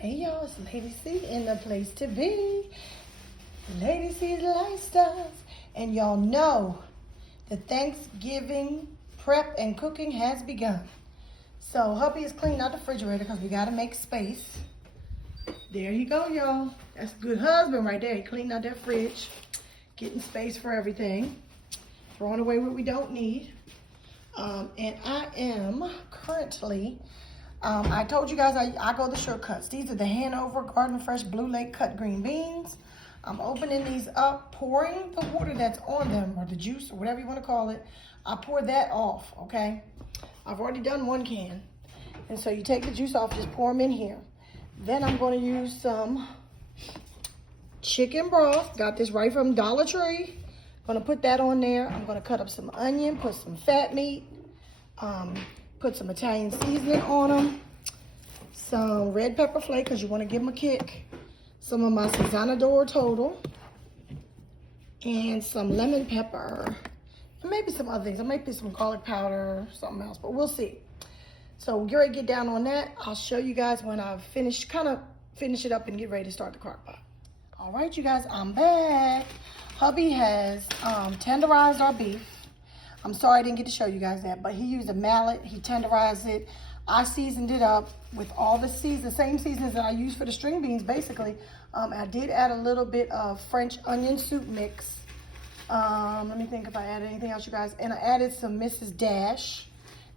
Hey y'all, it's Lady C in the place to be. Lady C's Lifestyles. And y'all know the Thanksgiving prep and cooking has begun. So hubby is cleaning out the refrigerator because we gotta make space. There you go, y'all. That's a good husband right there. He cleaned out that fridge, getting space for everything, throwing away what we don't need. And I am currently, I told you guys I go the shortcuts. These are the Hanover Garden Fresh Blue Lake cut green beans. I'm opening these up, pouring the water that's on them, or the juice, or whatever you want to call it. I pour that off, okay? I've already done one can. And so you take the juice off, just pour them in here. Then I'm going to use some chicken broth. Got this right from Dollar Tree. Gonna put that on there. I'm gonna cut up some onion, put some fat meat, put some Italian seasoning on them, some red pepper flake because you want to give them a kick, some of my Sazonador Total, and some lemon pepper, and maybe some other things. There might be some garlic powder, something else, but we'll see. So we're ready to get down on that. I'll show you guys when I've finished, kind of finish it up and get ready to start the crock pot. All right, you guys, I'm back. Hubby has tenderized our beef. I'm sorry I didn't get to show you guys that, but he used a mallet. He tenderized it. I seasoned it up with all the same seasonings that I use for the string beans, basically. I did add a little bit of French onion soup mix. Let me think if I added anything else, you guys. And I added some Mrs. Dash.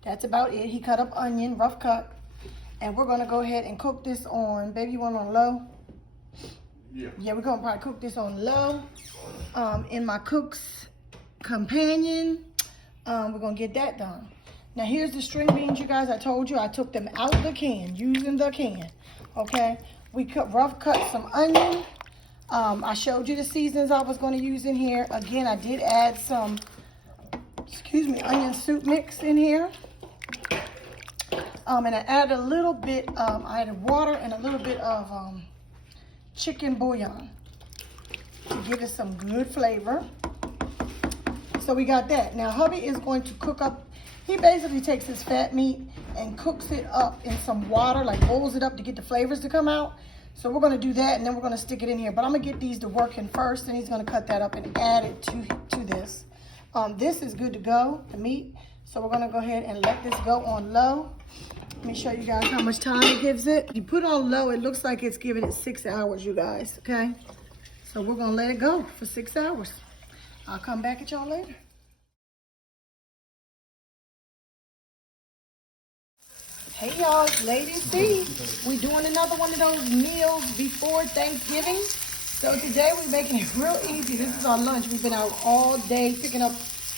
That's about it. He cut up onion, rough cut. And we're gonna go ahead and cook this on, baby, you want it on low? Yeah, we're gonna probably cook this on low. In my cook's companion, we're gonna get that done. Now here's the string beans, you guys. I told you I took them out of the can, using the can. Okay, we rough cut some onion. I showed you the seasons I was gonna use in here. Again, I did add some, onion soup mix in here. And I added a little bit, I added water and a little bit of chicken bouillon to give it some good flavor. So we got that. Now hubby is going to cook up, he basically takes his fat meat and cooks it up in some water, like boils it up to get the flavors to come out. So we're gonna do that and then we're gonna stick it in here. But I'm gonna get these to working first, and he's gonna cut that up and add it to this. This is good to go, the meat. So we're gonna go ahead and let this go on low. Let me show you guys how much time it gives it. You put it on low, it looks like it's giving it 6 hours, you guys, okay? So we're gonna let it go for 6 hours. I'll come back at y'all later. Hey y'all, it's Lady C. We doing another one of those meals before Thanksgiving. So today we're making it real easy. This is our lunch. We've been out all day picking up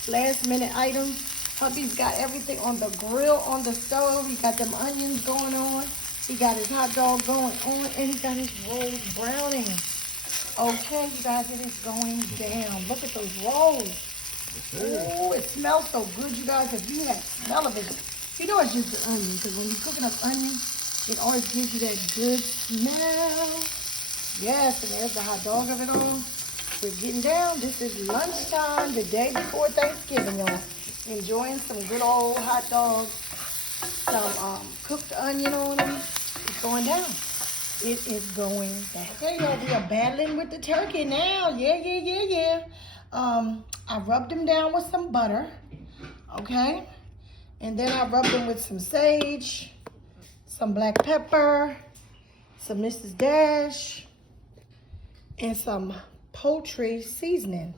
last minute items. Hubby's got everything on the grill, on the stove. He got them onions going on. He got his hot dog going on, and he got his rolls browning. Okay, you guys, it is going down. Look at those rolls. Oh, it smells so good, you guys. If you have smell of it, you know it's just the onion, because when you're cooking up onion, it always gives you that good smell. Yes, and there's the hot dog of it all. We're getting down. This is lunchtime, the day before Thanksgiving, y'all. Enjoying some good old hot dogs, some cooked onion on them. It's going down. It is going down. Okay, y'all, we are battling with the turkey now. Yeah. I rubbed them down with some butter, okay? And then I rubbed them with some sage, some black pepper, some Mrs. Dash, and some poultry seasoning.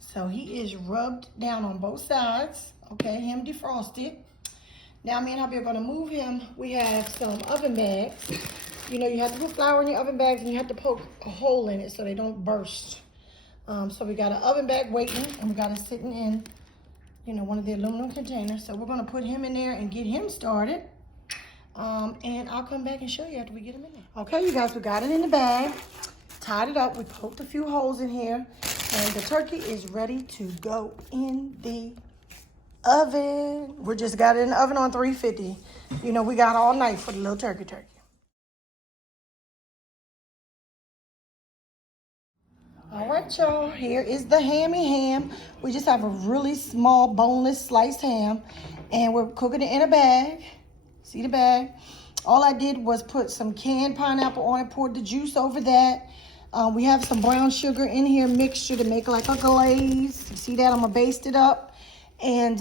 So he is rubbed down on both sides, okay, him defrosted. Now me and hubby are gonna move him. We have some oven bags. You know, you have to put flour in your oven bags and you have to poke a hole in it so they don't burst. So we got an oven bag waiting, and we got it sitting in, you know, one of the aluminum containers. So we're gonna put him in there and get him started. And I'll come back and show you after we get him in there. Okay, you guys, we got it in the bag, tied it up. We poked a few holes in here. And the turkey is ready to go in the oven. We just got it in the oven on 350. You know, we got all night for the little turkey. All right, y'all, here is the hammy ham. We just have a really small boneless sliced ham, and we're cooking it in a bag. See the bag? All I did was put some canned pineapple on it, poured the juice over that. We have some brown sugar in here mixture to make like a glaze. You see that? I'm gonna baste it up. And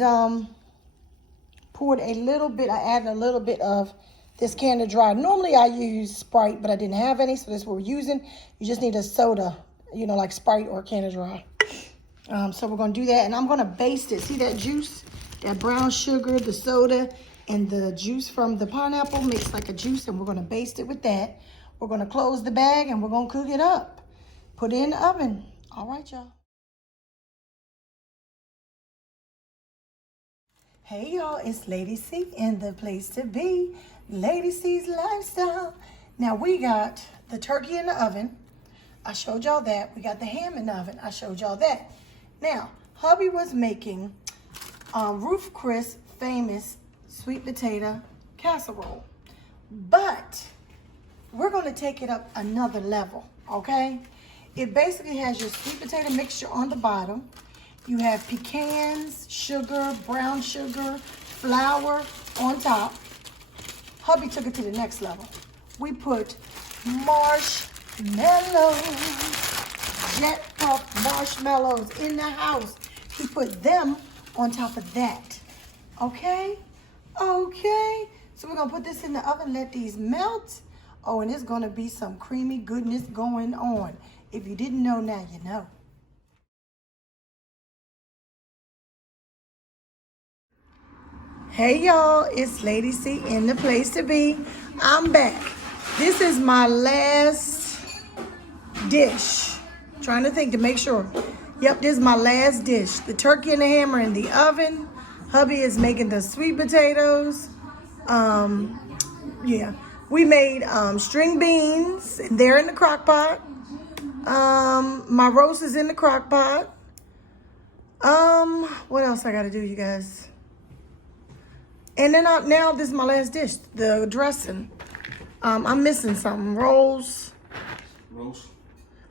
poured a little bit, I added a little bit of this Canada Dry. Normally I use Sprite, but I didn't have any, so that's what we're using. You just need a soda, you know, like Sprite or Canada Dry. So we're gonna do that, and I'm gonna baste it. See that juice? That brown sugar, the soda, and the juice from the pineapple mixed like a juice, and we're gonna baste it with that. We're gonna close the bag, and we're gonna cook it up. Put it in the oven. All right, y'all. Hey y'all, it's Lady C in the place to be. Lady C's Lifestyle. Now we got the turkey in the oven. I showed y'all that. We got the ham in the oven. I showed y'all that. Now, hubby was making Ruth Chris famous sweet potato casserole. But we're gonna take it up another level, okay? It basically has your sweet potato mixture on the bottom. You have pecans, sugar, brown sugar, flour on top. Hubby took it to the next level. We put marshmallows, jet puff marshmallows in the house. He put them on top of that. Okay? Okay. So we're gonna put this in the oven, let these melt. Oh, and there's gonna be some creamy goodness going on. If you didn't know, now you know. Hey y'all, it's Lady C in the place to be. I'm back. This is my last dish. Trying to think to make sure. Yep, this is my last dish. The turkey and the ham are in the oven. Hubby is making the sweet potatoes. Yeah. We made string beans, and they're in the crock pot. My roast is in the crock pot. What else I gotta do, you guys? And then now this is my last dish, the dressing. I'm missing something. Rolls. Roast?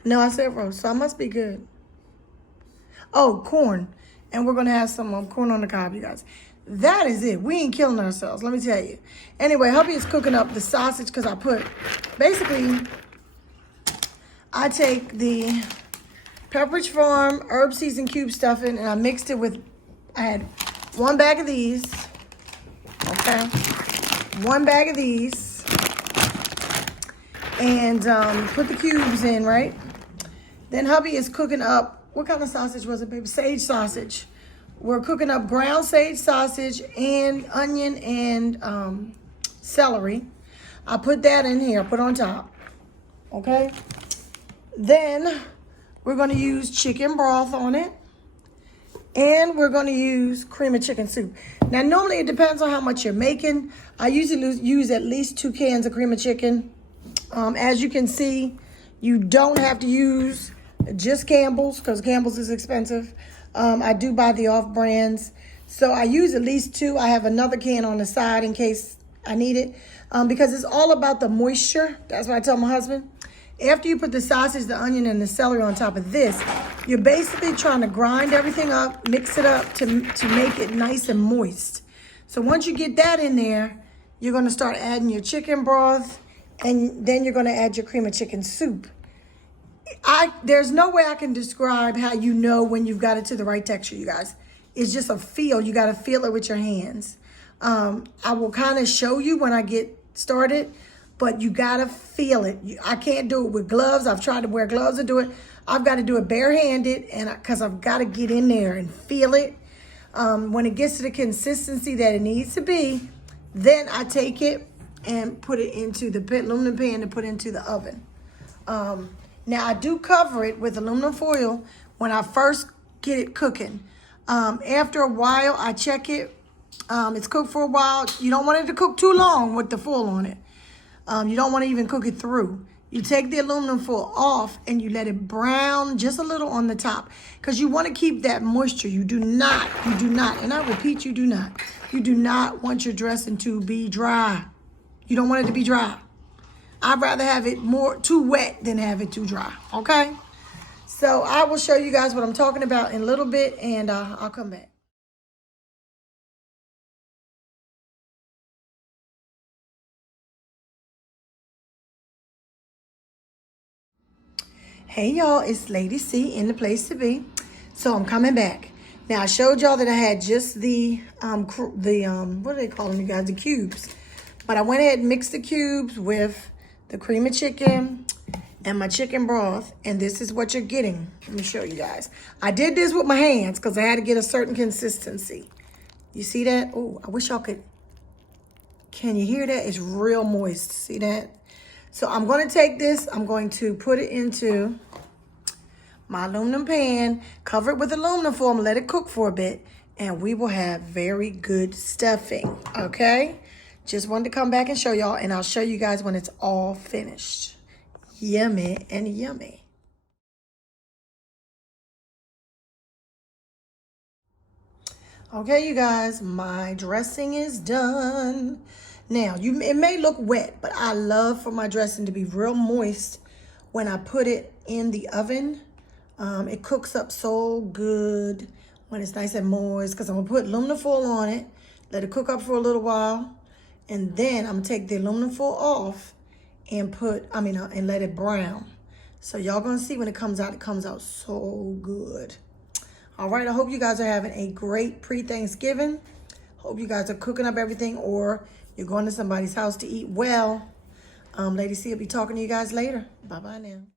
No, I said roast, so I must be good. Oh, corn. And we're going to have some corn on the cob, you guys. That is it. We ain't killing ourselves, let me tell you. Anyway, hubby is cooking up the sausage because basically, I take the Pepperidge Farm herb seasoned cube stuffing and I mixed it with, I had 1 bag of these. Okay, 1 bag of these, and put the cubes in, right? Then hubby is cooking up, what kind of sausage was it, baby? Sage sausage. We're cooking up ground sage sausage and onion and celery. I put that in here, put on top, okay? Then we're gonna use chicken broth on it. And we're going to use cream of chicken soup. Now, normally it depends on how much you're making. I usually use at least 2 cans of cream of chicken. As you can see, you don't have to use just Campbell's because Campbell's is expensive. I do buy the off-brands. So I use at least 2. I have another can on the side in case I need it. Because it's all about the moisture. That's what I tell my husband. After you put the sausage, the onion, and the celery on top of this, you're basically trying to grind everything up, mix it up to make it nice and moist. So once you get that in there, you're going to start adding your chicken broth, and then you're going to add your cream of chicken soup. There's no way I can describe how you know when you've got it to the right texture, you guys. It's just a feel. You got to feel it with your hands. I will kind of show you when I get started. But you gotta feel it. I can't do it with gloves. I've tried to wear gloves to do it. I've got to do it barehanded, and because I've got to get in there and feel it. When it gets to the consistency that it needs to be, then I take it and put it into the aluminum pan and put it into the oven. Now I do cover it with aluminum foil when I first get it cooking. After a while, I check it. It's cooked for a while. You don't want it to cook too long with the foil on it. You don't want to even cook it through. You take the aluminum foil off and you let it brown just a little on the top because you want to keep that moisture. You do not, and I repeat, you do not want your dressing to be dry. You don't want it to be dry. I'd rather have it too wet than have it too dry, okay? So I will show you guys what I'm talking about in a little bit, and I'll come back. Hey y'all, it's Lady C in the place to be. So I'm coming back. Now I showed y'all that I had just the what do they call them, you guys? The cubes. But I went ahead and mixed the cubes with the cream of chicken and my chicken broth, and this is what you're getting. Let me show you guys. I did this with my hands because I had to get a certain consistency. You see that? Oh, I wish y'all could. Can you hear that? It's real moist. See that? So I'm going to take this. I'm going to put it into my aluminum pan, cover it with aluminum foil, and let it cook for a bit, and we will have very good stuffing, okay? Just wanted to come back and show y'all, and I'll show you guys when it's all finished. Yummy and yummy. Okay, you guys, my dressing is done. Now, it may look wet, but I love for my dressing to be real moist when I put it in the oven. It cooks up so good when it's nice and moist, because I'm going to put aluminum foil on it, let it cook up for a little while, and then I'm going to take the aluminum foil off and and let it brown. So y'all going to see when it comes out so good. All right, I hope you guys are having a great pre-Thanksgiving. Hope you guys are cooking up everything, or you're going to somebody's house to eat well. Lady C will be talking to you guys later. Bye-bye now.